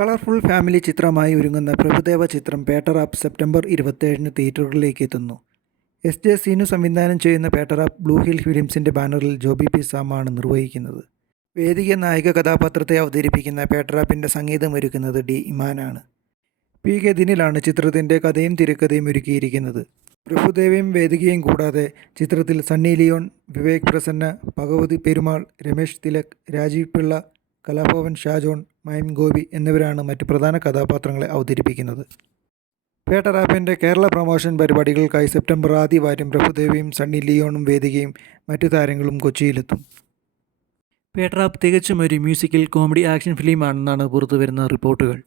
Colourful family ചിത്രമായി ഒരുങ്ങുന്ന പ്രഭുദേവ ചിത്രം പേട്ടറാപ്പ് സെപ്റ്റംബർ ഇരുപത്തേഴിന് തിയേറ്ററുകളിലേക്ക് എത്തുന്നു. എസ് ജെ സീനു സംവിധാനം ചെയ്യുന്ന പേട്ടറാപ്പ് ബ്ലൂ ഹിൽ ഫിലിംസിന്റെ ബാനറിൽ ജോബി പി സാമാണ് നിർവഹിക്കുന്നത്. വേദിക നായിക കഥാപാത്രത്തെ അവതരിപ്പിക്കുന്ന പേട്ടറാപ്പിന്റെ സംഗീതം ഒരുക്കുന്നത് ഡി ഇമാനാണ്. പി കെ ദിനിലാണ് ചിത്രത്തിന്റെ കഥയും തിരക്കഥയും ഒരുക്കിയിരിക്കുന്നത്. പ്രഭുദേവയും വേദികയും കൂടാതെ ചിത്രത്തിൽ Sunny Leone Vivek Prasanna Bhagavathi Perumal Ramesh Thilak Rajeev Pillai Kalabhavan Shajon Mime Gopi എന്നിവരാണ് മറ്റ് പ്രധാന കഥാപാത്രങ്ങളെ അവതരിപ്പിക്കുന്നത്. പേട്ടറാപ്പിന്റെ കേരള പ്രൊമോഷൻ പരിപാടികൾക്കായി സെപ്റ്റംബർ ആദ്യവാരം പ്രഭുദേവിയും സണ്ണി ലിയോണും വേദികയും മറ്റു താരങ്ങളും കൊച്ചിയിലെത്തും. പേട്ടറാപ്പ് തികച്ചും ഒരു മ്യൂസിക്കൽ കോമഡി ആക്ഷൻ ഫിലിമാണെന്നാണ് പുറത്തുവരുന്ന റിപ്പോർട്ടുകൾ.